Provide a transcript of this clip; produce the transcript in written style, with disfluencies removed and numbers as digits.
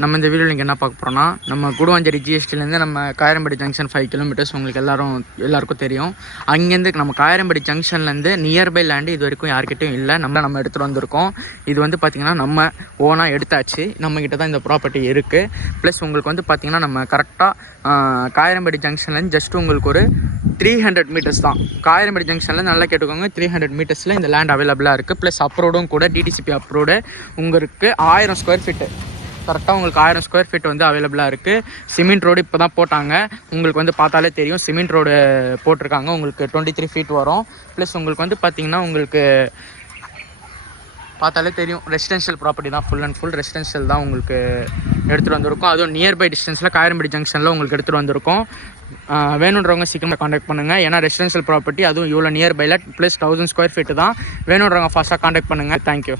நம்ம இந்த வீடியோவில் நீங்கள் என்ன பார்க்க போகிறோம்னா, நம்ம கூடுவாஞ்சேரி ஜிஎஸ்டிலேருந்து நம்ம காயரம்படி ஜங்ஷன் 5 கிலோமீட்டர்ஸ் உங்களுக்கு எல்லாருக்கும் தெரியும். அங்கேருந்து நம்ம காயரம்படி ஜங்ஷன்லேருந்து நியர்பை லேண்டு இது வரைக்கும் யார்கிட்டையும் இல்லை. நம்ம எடுத்துகிட்டு வந்திருக்கோம். இது வந்து பார்த்திங்கன்னா நம்ம ஓனாக எடுத்தாச்சு. நம்மக்கிட்ட தான் இந்த ப்ராப்பர்ட்டி இருக்குது. ப்ளஸ் உங்களுக்கு வந்து பார்த்திங்கன்னா நம்ம கரெக்டாக காயரம்படி ஜங்ஷன்லேருந்து ஜஸ்ட் உங்களுக்கு ஒரு 300 மீட்டர்ஸ் தான். காயரம்படி ஜங்ஷனில் நல்லா கேட்டுக்கோங்க, 300 மீட்டர்ஸில் இந்த லேண்ட் அவைலபிளாக இருக்குது. ப்ளஸ் அப்ரோடும் கூட டிடிசிபி அப்ரோடு உங்களுக்கு 1000 ஸ்கொயர் ஃபீட்டு கரெக்டாக உங்களுக்கு 1000 ஸ்கொயர் ஃபீட் வந்து அவைலபிளாக இருக்குது. சிமெண்ட் ரோடு இப்போ தான் போட்டாங்க. உங்களுக்கு வந்து பார்த்தாலே தெரியும் சிமெண்ட் ரோடு போட்டிருக்காங்க. உங்களுக்கு 23 ஃபீட் வரும். ப்ளஸ் உங்களுக்கு வந்து பார்த்திங்கன்னா உங்களுக்கு பார்த்தாலே தெரியும் ரெசிடென்ஷியல் ப்ராப்பர்ட்டி தான். ஃபுல் அண்ட் ஃபுல் ரெசிடென்ஷியல் தான் உங்களுக்கு எடுத்துகிட்டு வந்திருக்கோம். அதுவும் நியர்பை டிஸ்டன்ஸில் காயரம்படி ஜங்ஷனில் உங்களுக்கு எடுத்துகிட்டு வந்திருக்கோம். வேணுன்றவங்க சீக்கிரமாக காண்டாக்ட் பண்ணுங்கள். ஏன்னா ரெசிடென்ஷியல் ப்ராப்பர்ட்டி அதுவும் இவ்வளோ நியர்பையில் ப்ளஸ் 1000 ஸ்கொயர் ஃபீட்டு தான். வேணுன்றவங்க ஃபாஸ்ட்டாக காண்டாக்ட் பண்ணுங்கள். தேங்க்யூ.